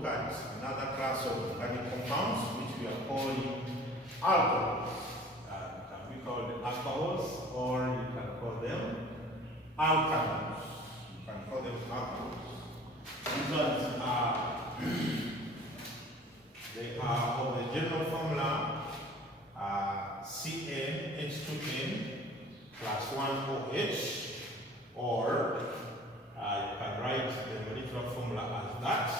look at another class of organic compounds which we are calling alcohols. Can be called alcohols, or you can call them alkanes. You can call them alcohols. These ones are they are of the general formula CnH2n plus 1OH, or you can write the molecular formula as that,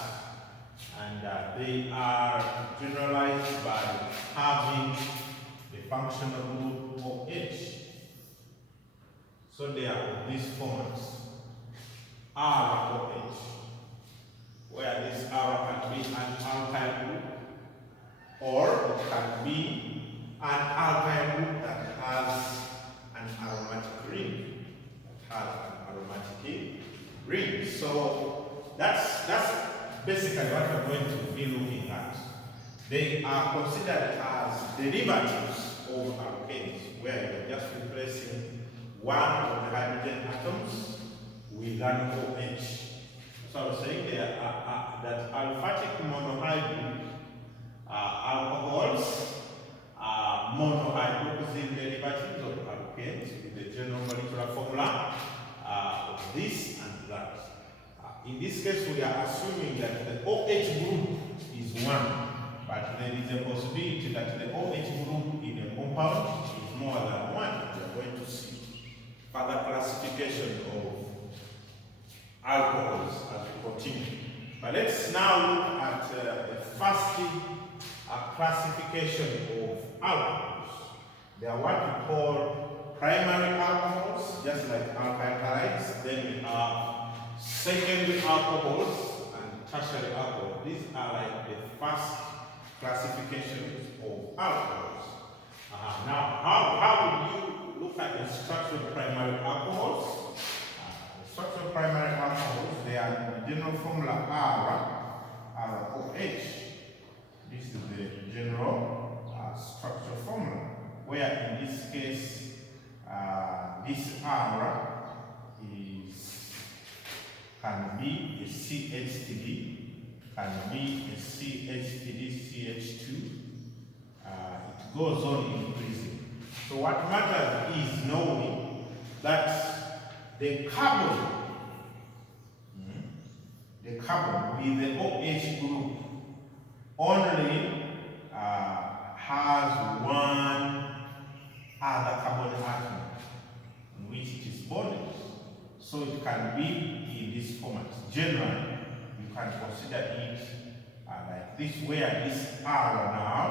and they are generalized by having the functional group OH. So they are of these formats: ROH, where this R can be an alkyl group, or it can be an alkyl group that has an aromatic ring. So that's basically what we're going to be looking at. They are considered as derivatives of alkanes, where you're just replacing one of the hydrogen atoms with an OH. So I was saying there that aliphatic monohydrid alcohols are monohydroxyl derivatives of alkanes with the general molecular formula of this and that. In this case, we are assuming that the OH group is 1, but there is a possibility that the OH group in a compound is more than 1. We are going to see further classification of alcohols as we continue. But let's now look at the first classification of alcohols. They are what we call primary alcohols, just like alkyl halides. Then we have secondary alcohols and tertiary alcohols. These are like the first classifications of alcohols. Now, how would you look at the structure of primary alcohols? The structure of primary alcohols, they are the general formula ROH. This is the general structure formula, where in this case, this R can be a CHTD, can be a CHTD, CH2. It goes on increasing. So what matters is knowing that the carbon with the OH group only has one other carbon atom in which it is bonded. So it can be in this format. Generally, you can consider it like this, where this R now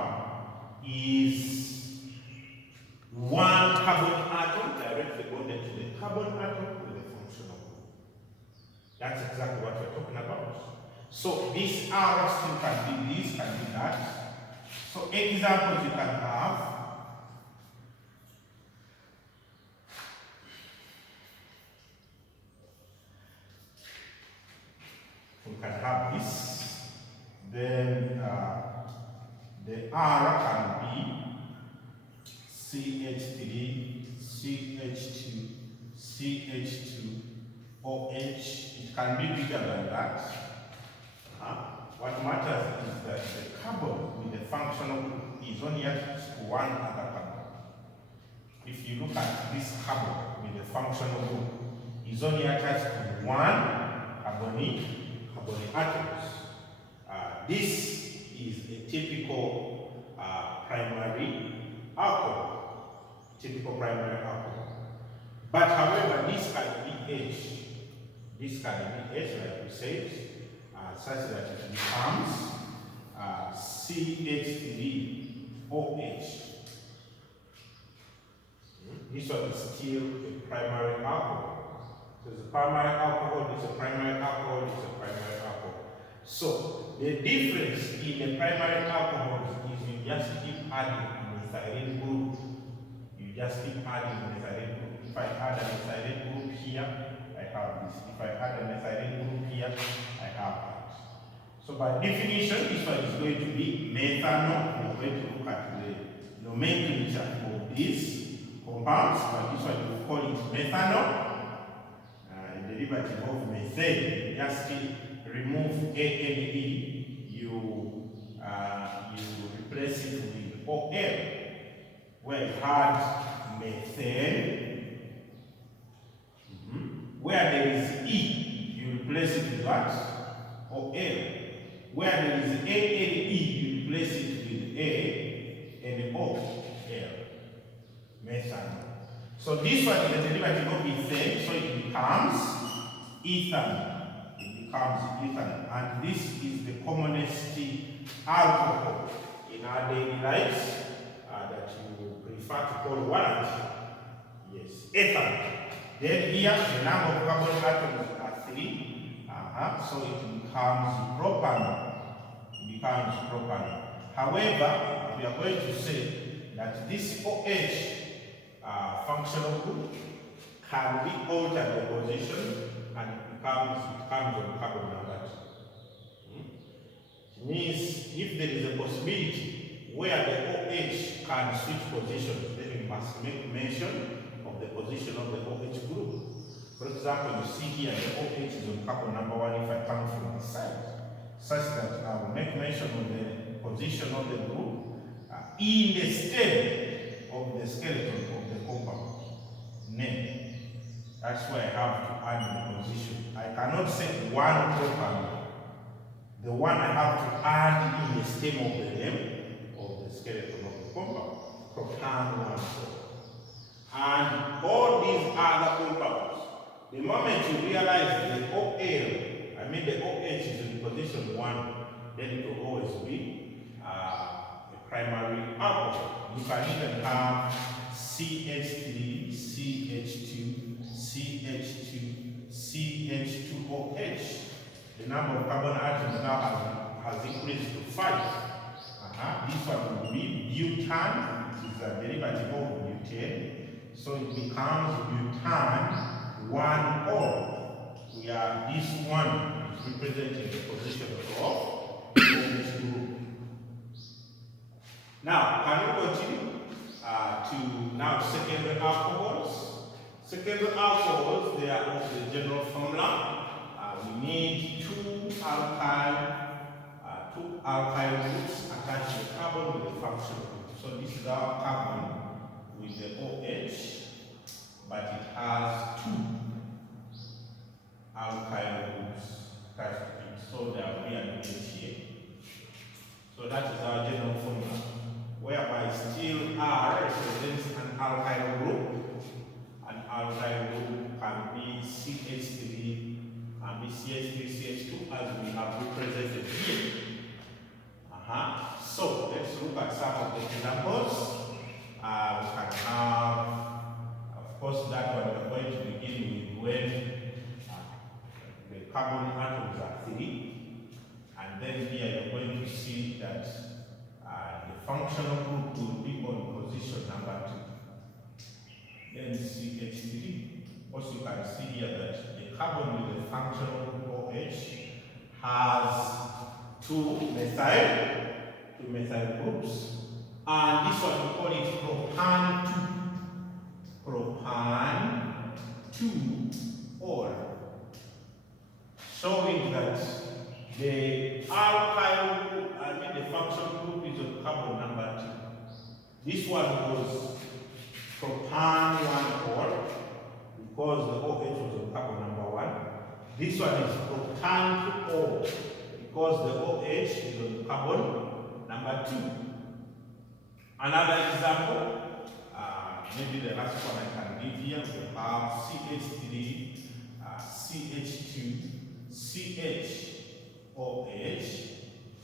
is one carbon atom directly bonded to the carbon atom with a functional group. That's exactly what we're talking about. So this R still can be this, can be that. So examples you can have: we can have this, then the R can be CH3, CH2, CH2, OH. It can be bigger than that. What matters is that the carbon with the functional group is only attached to one other carbon. If you look at this carbon with the functional group, is only attached to one carbonic atoms. This is a typical primary alcohol. But however, this can be H. This can be H, like we said, such that it becomes CH3OH. This one is still a primary alcohol. So it's a primary alcohol, it's a primary alcohol, it's a primary alcohol. So the difference in the primary alcohols is you just keep adding a methylene group. You just keep adding a methylene group. If I add a methylene group here, I have this. If I add a methylene group here, I have that. So by definition, this one is going to be methanol. We're going to look at the nomenclature of these compounds, but this one we call it methanol. A derivative of methane. Just remove A and E had methane. Where there is E, you replace it with what? Or L. Where there is A and E, you replace it with A and O, L. Methane. So this one is a derivative of ethane, so it becomes ethane. It becomes ethane. And this is the commonest alcohol in our daily lives that you prefer to call what? Yes, ethane. Then here the number of carbon atoms are 3. So it becomes propane. It becomes propane. However, we are going to say that this OH functional group can be altered the position and it comes on carbon number 2. It means if there is a possibility where the OH can switch positions, then we must make mention of the position of the OH group. For example, you see here the OH is on carbon number 1 if I come from this side, such that I will make mention of the position of the group in the stem of the skeleton of the compound name. That's why I have to add the position. I cannot say one propane. The one I have to add in the stem of the name of the skeleton of the compound. Propane 1, 4. And all these other compounds, the moment you realize the OL, the OH is in position 1, then it will always be a primary alcohol. You can even have CH3, CH2, CH2, CH2OH. The number of carbon atoms now has increased to 5. This one will be butane, which is a derivative of butane. So it becomes butane 1-ol, where this one is representing the position of OH group. Now, can we continue to now secondary alcohols? Secondary alcohols, they are of the general formula. We need two alkyl groups attached to the carbon with the functional group. So this is our carbon with the OH, but it has 2 alkyl groups attached to it. So there will be an OH here. So that is our general formula, whereby still R represents an alkyl group. An alkyl group can be CH3 and be CH3, CH2 as we have represented here. So let's look at some of the examples. We can have, of course, that one we're going to begin with when the carbon atoms are 3. And then here you're going to see that the functional group will be on position number 2. Then CH3. Also, you can see here that the carbon with the functional group OH has 2 methyl groups. And this one we call it propane 2. Propane 2-ol. Showing that the alkyl group, the functional group is on carbon number 2. This one was propane 1-ol because the OH was on carbon number 1. This one is propane 2-ol because the OH is on carbon number 2. Another example, maybe the last one I can give here, we have CH3, CH2, CHOH,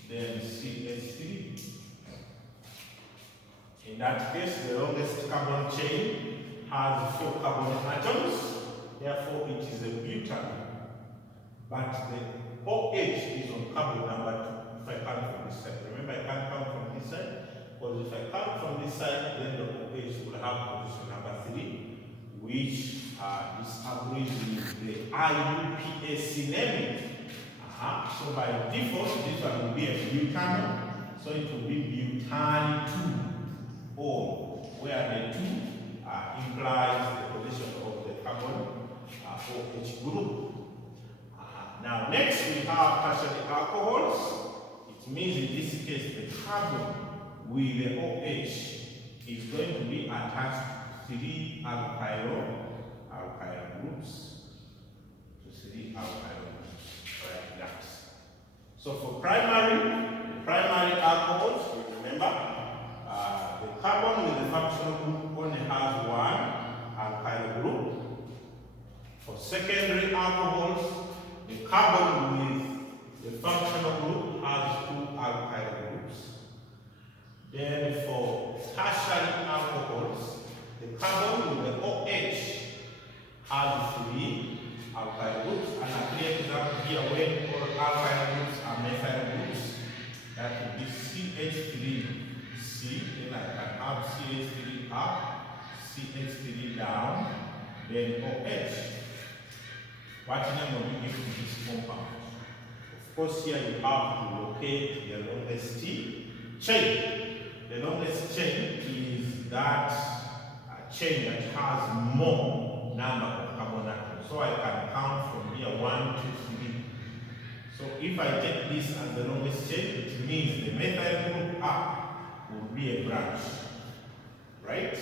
then CH3. In that case, the longest carbon chain has 4 carbon atoms, therefore it is a butane. But the OH is on carbon number 2 if I come from this side. Remember, I can't come from this side. Because if I come from this side, then the OH will have position number 3, which disagrees with the IUPAC naming. So by default, this one will be a butane, so it will be butane 2-ol, where the 2 implies the position of the carbon OH group. Now next we have tertiary alcohols. It means in this case the carbon with the OH is going to be attached to 3 alkyl groups. To 3 alkyl groups, like that. So for primary alcohols, you remember, the carbon with the functional group only has 1 alkyl group. For secondary alcohols, the carbon with the functional group has 2 alkyl groups. Then for tertiary alcohols, the carbon with the OH has 3 alkyl groups. And a clear example here when all alkyl groups are methyl groups, that would be CH3C, then I can have CH3 up, CH3 down, then OH. What name will you give to this compound? Of course, here you have to locate the longest chain. The longest chain is that chain that has more number of carbon atoms. So I can count from here 1, 2, 3. So if I take this as the longest chain, it means the methyl group up will be a branch, right?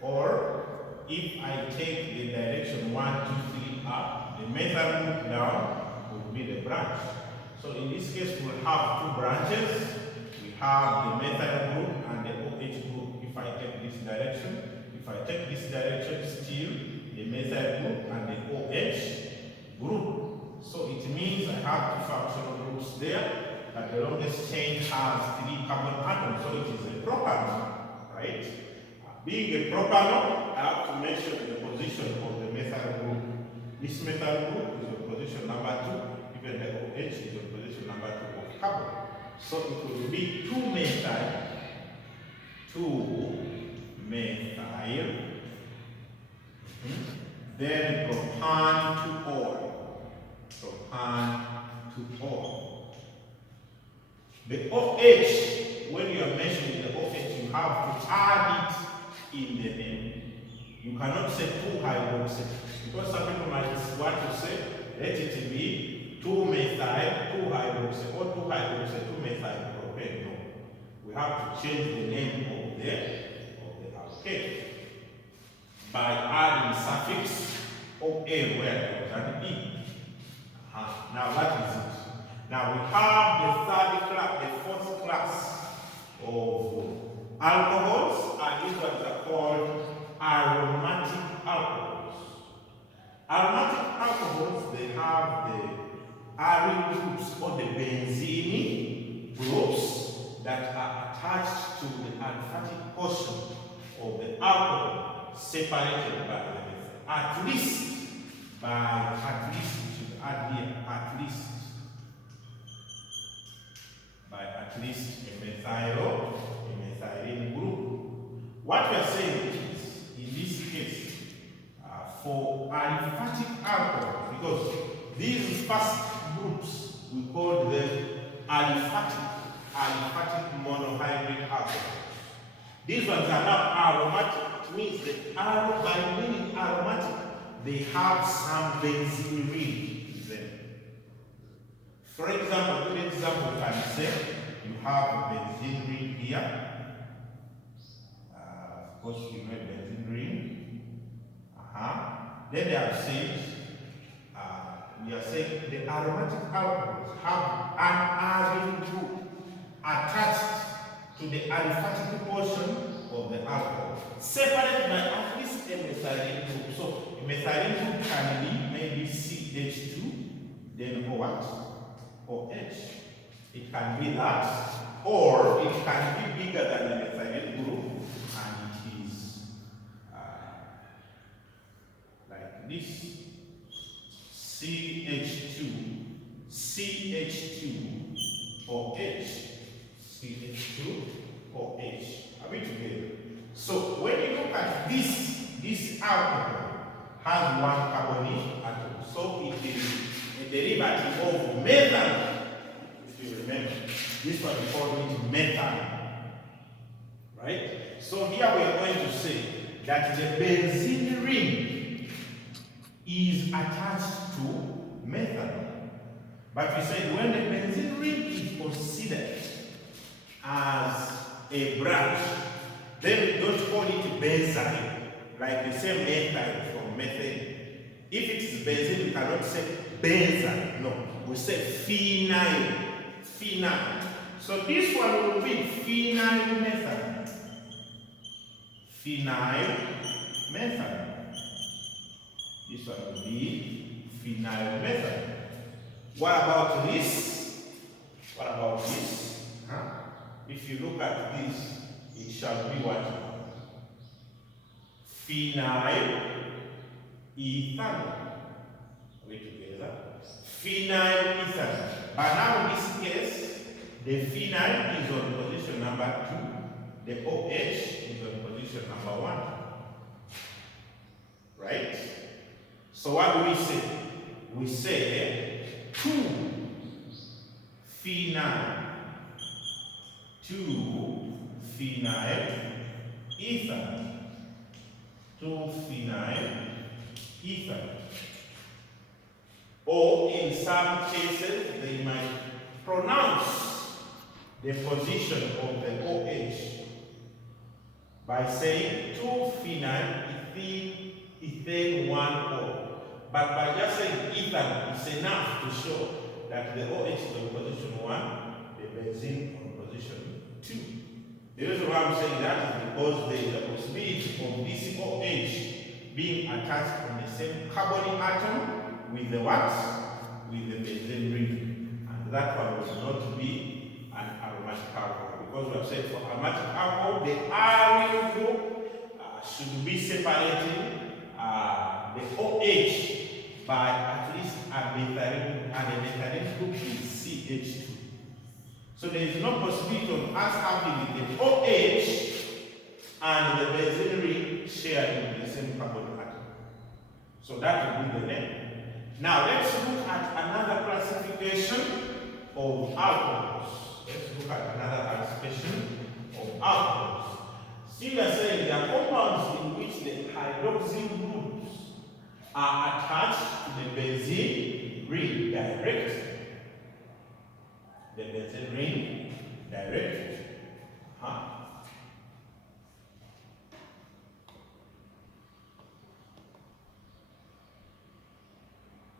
Or if I take the direction 1, 2, 3 up, the methyl group down will be the branch. So in this case, we'll have 2 branches. We have the methyl group and the OH group if I take this direction. If I take this direction, still the methyl group and the OH group. So it means I have 2 functional groups there, but the longest chain has 3 carbon atoms, so it is a propanol, right? Being a propanol, I have to mention the position of the methyl group. This methyl group is in position number 2, even the OH is in position number 2 of carbon. So it will be 2 methyl, 2 methyl, then propan to oil, propan to oil. The OH, when you are mentioning the OH, you have to add it in the name. You cannot say 2-hydroxy, because some people might want to say, let it be 2-methyl, 2-hydroxy, or 2-hydroxy, 2-methyl-propane. No. We have to change the name of the alkane by adding suffix OA where there was an E. Now what is it? Now we have the 4th class of alcohols, and these ones are called aromatic alcohols. Aromatic alcohols, they have the aryl groups or the benzene groups that are attached to the aliphatic portion of the alcohol, separated by at least we should add here at least a methylene group. What we are saying is, in this case, for aliphatic alcohol, because these first groups we call them aliphatic monohydric alcohols. These ones are now aromatic. It means that by meaning aromatic, they have some benzene ring in them. For example, we can say you have a benzene ring here. Of course, you know benzene ring. Then they are saying, we are saying the aromatic alcohols have an aryl group attached to the aliphatic portion of the alcohol, separated by at least a methylene group. So a methylene group can be maybe CH2, then what? OH. It can be that, or it can be bigger than the methylene group, and it is like this: CH2OH, CH2OH. Are we together? So when you look at this alcohol has 1 carbonyl atom, so it is a derivative of methanol. If you remember, this one we call it methanol, right? So here we are going to say that the benzene ring is attached to methanol. But we said when the benzene ring is considered as a branch, then it benzyl, like the same methyl from methane. If it is benzene, we cannot say benzyl. No, we say phenyl. Phenyl. So this one will be phenyl methyl. Phenyl methyl. This one will be phenyl methyl. What about this? What about this? If you look at this, it shall be what? Phenyl ethanol. Are we together? Phenyl ethanol. But now in this case, the phenyl is on position number 2. The OH is on position number 1. Right? So what do we say? We say 2 phenyl. 2 phenyl ethanol. 2 phenyl ethanol. Or in some cases, they might pronounce the position of the OH by saying 2 phenyl ethane 1O. But by just saying ethanol, it's enough to show that the OH is on position 1, the benzene on position 2. The reason why I'm saying that is because there is a possibility of this OH being attached on the same carbon atom with the what? With the benzene ring. And that one will not be an aromatic alcohol. Because we have said for aromatic alcohol, the aryl group should be separating the OH by at least a methylene, and the methylene group is CH2. So there is no possibility of us having the OH and the benzene ring sharing the same carbon atom. So that will be the name. Now let's look at another classification of alcohols. Let's look at another classification of alcohols. See, we are saying there are compounds in which the hydroxyl groups are attached to the benzene ring directly. The benzene ring directly.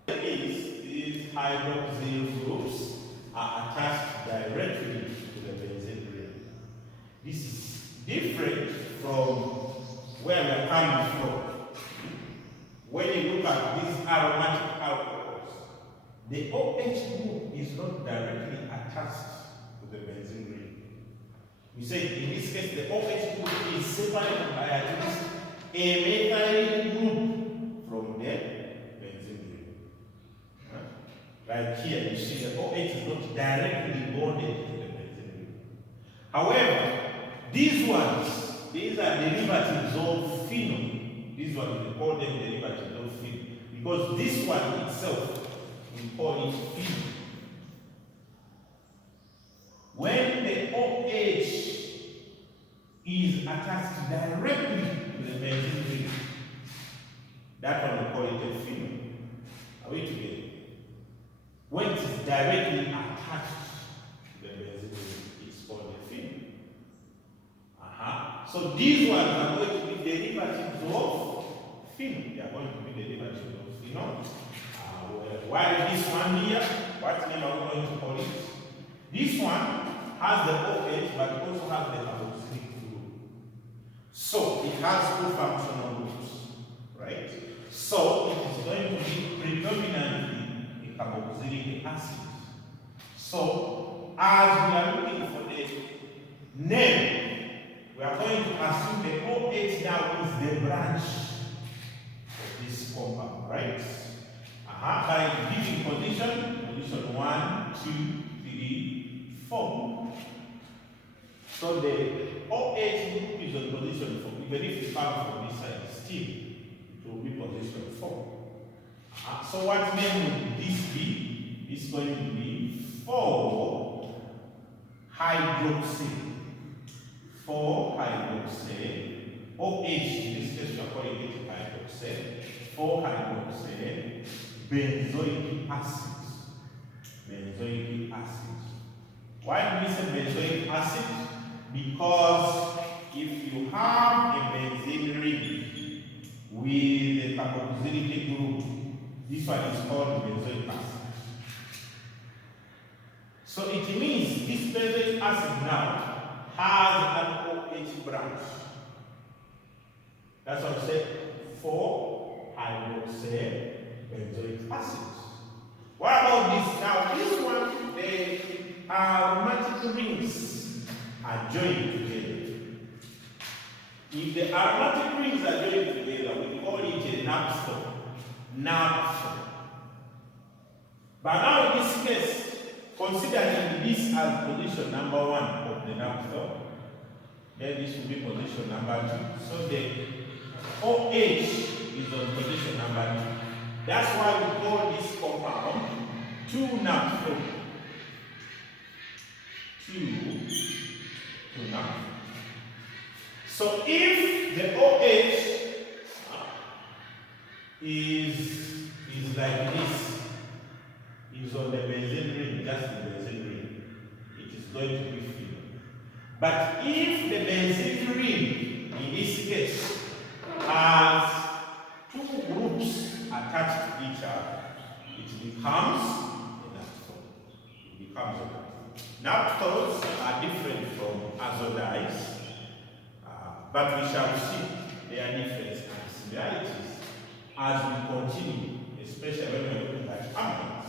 These hydroxyl groups are attached directly to the benzene ring. This is different from where we are coming from. When you look at these aromatic alcohols, the OH group is not directly attached to the benzene ring. We say in this case the OH group is separated by at least a methyl group from the benzene ring. Right here you see the OH is not directly bonded to the benzene ring. However, these are derivatives of phenol. These ones, we call them derivatives of phenol. Because this one itself, we call it phenol. When the OH is attached directly to the benzene ring, that one we call it a phenol. Are we together? When it is directly attached to the benzene ring, it's called a phenol. So these ones are going to be derivatives of phenol. They are going to be derivatives of phenol. While this one here, what name are we going to call it? This one has the OH but also has the carboxylic group. So it has two functional groups, right? So it is going to be predominantly a carboxylic acid. So as we are looking for the name, we are going to assume the OH now is the branch of this compound, right? By giving position 1, 2, 3, 4. So the OH group is on position 4. Even if it comes from this side, still it will be position 4. So what name would this be? It's going to be 4 hydroxy. 4 hydroxy. OH, in this case, we are calling it hydroxy. 4 hydroxy benzoic acid. Benzoic acid. Why do we say benzoic acid? Because if you have a benzene ring with a carboxylic group, this one is called benzoic acid. So it means this benzoic acid now has an OH branch. That's what I said, 4-hydroxy benzoic acid. What about this? Now this one, the aromatic rings are joined together. If the aromatic rings are joined together, we call it a naphtha. Naphtha. But now in this case, considering this as position number 1 of the naphtha, then this will be position number 2. So the OH is on position number 2. That's why we call this compound 2-naphtha. 2-naphtha. So if the OH is like this, is on the benzene ring, that's the benzene ring, it is going to be filled. But if the benzene ring, in this case, has 2 groups attached to each other, it becomes a naphtha. It becomes a naphtha. Naphthas are different from azodides, but we shall see their differences and similarities as we continue, especially when we are looking at amines.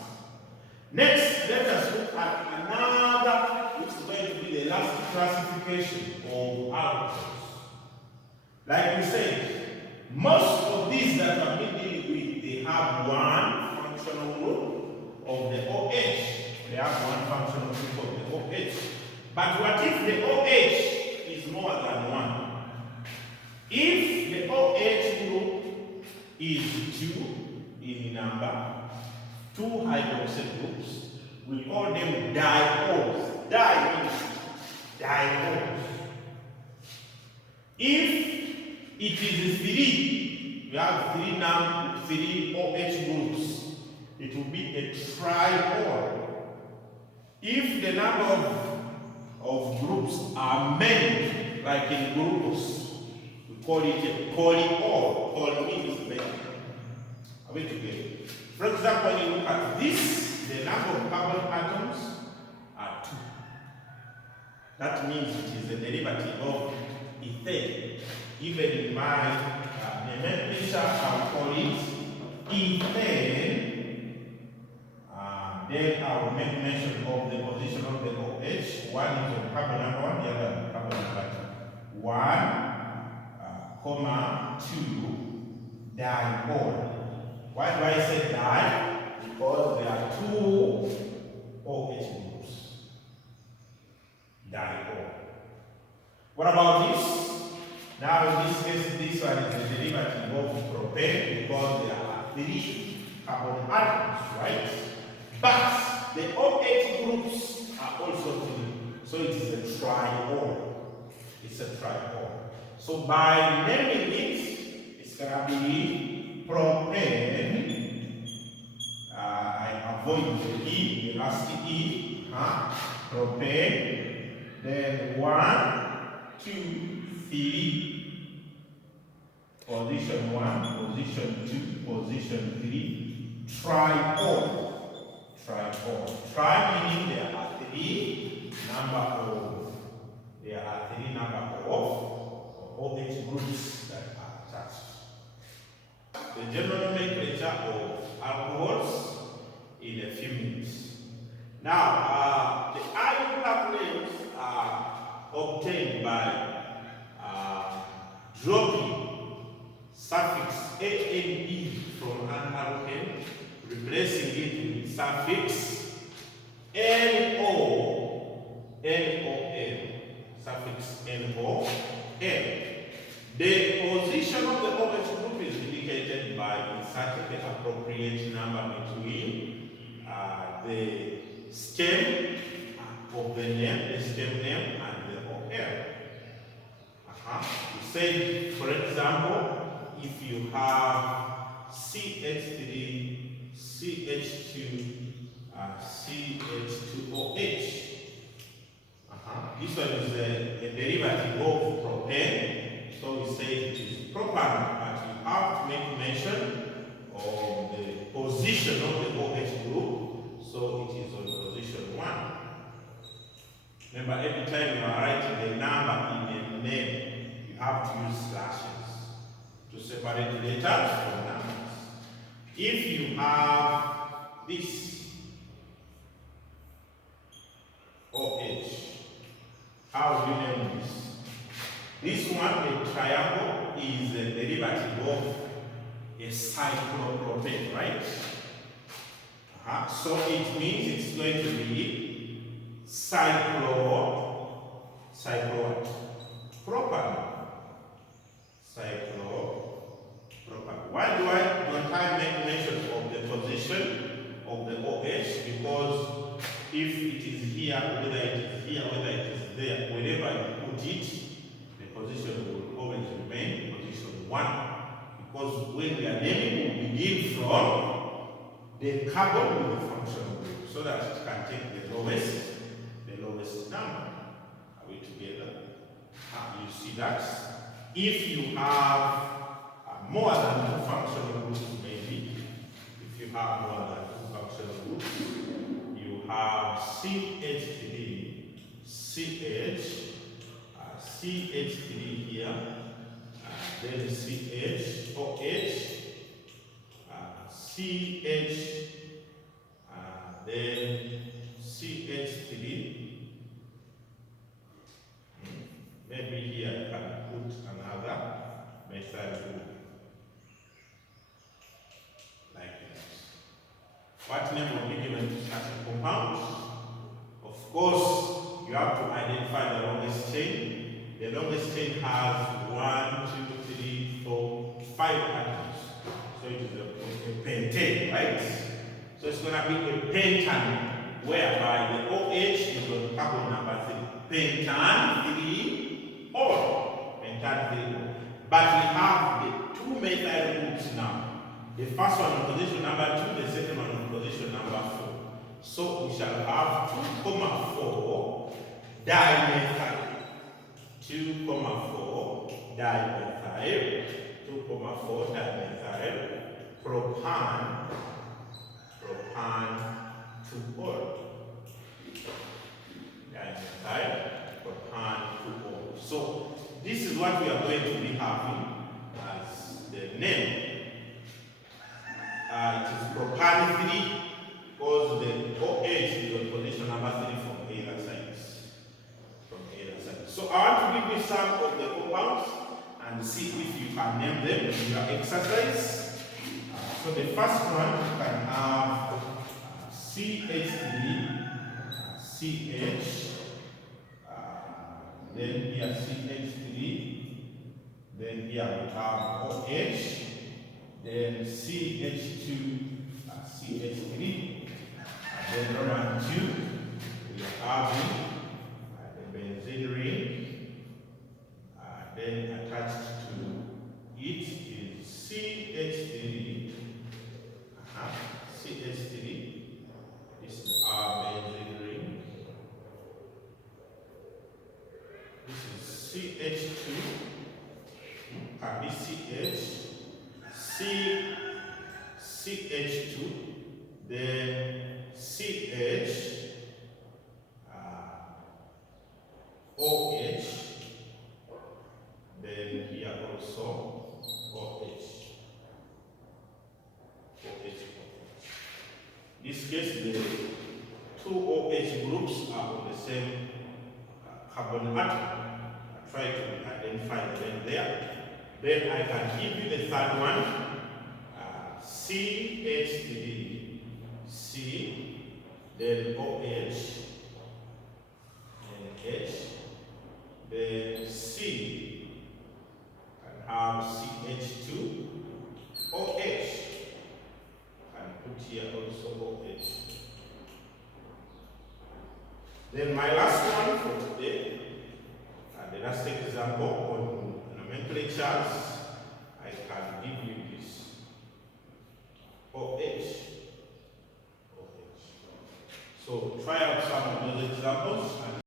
Next, let us look at another, which is going to be the last classification of alcohols. Like we said, most of these that I've been dealing with, they have one functional group of the OH. They have one functional group of the OH. But what if the OH is more than 1? If the OH group is 2 in number, 2 hydroxyl groups, we call them diols. Di means diols. If it is 3, we have 3 OH groups, it will be a triol. If the number of groups are many, like in glucose, we call it a polyol. Poly means many. Are we together? For example, when you look at this, the number of carbon atoms are 2. That means it is a derivative of ethane. Even in my nomenclature, I'll call it ethane. Then I will make mention of the position of the OH. One is on carbon number 1, the other on carbon number 2. 1, 2, diol. Why do I say di? Because there are 2 OH groups. Diol. What about this? Now in this case, this one is the derivative of propane because there are 3 carbon atoms, right? But the OH groups are also 3. So it is a triol. It's a triol. So by naming it, it's going to be propane. I avoid the E, the last E. Propane. Then 1, 2, 3. Position 1, position 2, position 3. Triol. Triol. Tri meaning there are 3 number of OH groups that are attached. The general nomenclature of alcohols in a few minutes. Now, the alcohol names are obtained by dropping suffix ane from an alkane, replacing it with suffix NON, suffix NON. The position of the OH group is indicated by inserting the appropriate number between the stem of the name, the stem name, and the OL. You say, for example, if you have CH3, CH2, CH2OH. This one is a derivative of propane. So we say it is propan, but you have to make mention of the position of the OH group. So it is on position 1. Remember, every time you are writing the number in a name, you have to use slashes to separate letters from numbers. If you have this OH, how do you name this? This one, the triangle, is a derivative of a cyclopropane, right? So it means it's going to be cyclopropane. Why don't I make mention of the position of the OH? Because if it is here, whether it is here, whether it is there, wherever you put it, the position will always remain position 1. Because when we are naming, we begin from the carbon with the functional group, so that it can take the lowest number. Are we together? You see that? If you have more than 2 functional groups, maybe, if you have more than 2 functional groups, you have CH3, CH3 here, then CH, OH, CH, then CH3. Maybe here I can put another methyl group. Like that. What name will be given to such a compound? Of course, you have to identify the longest chain. The longest chain has 1, 2, 3, 4, 5 atoms. So it is a pentane, right? So it's going to be a pentan, whereby the OH is on carbon number 3. Pentan 3 or pentan 3. But we have the 2 methyl groups now. The first one on position number 2, the second one on position number 4. So we shall have 2,4 dimethyl. 2,4 dimethyl. 2,4 dimethyl propan 2-ol. Dimethyl propan 2-ol. So this is what we are going to be having as the name. It is propan 3 because the OH is on position number 3 from either side. So I want to give you some of the compounds and see if you can name them in your exercise. So the first one you can have CH3, CH, then here CH3, then here we have OH, then CH2, CH3, then Roman 2, we are having the benzene ring, then attached to it is CH3, CH3, this is our benzene ring, this is CH2, can be CH2, then CH, OH, then here also OH. In this case, the 2 OH groups are on the same carbon atom. I try to identify them there. Then I can give you the third one, CH3, C, then OH, then H, then C, and have CH2, OH, and put here also OH. Then my last one for today, the last example on nomenclatures, I can give you this OH. So try out some of those examples.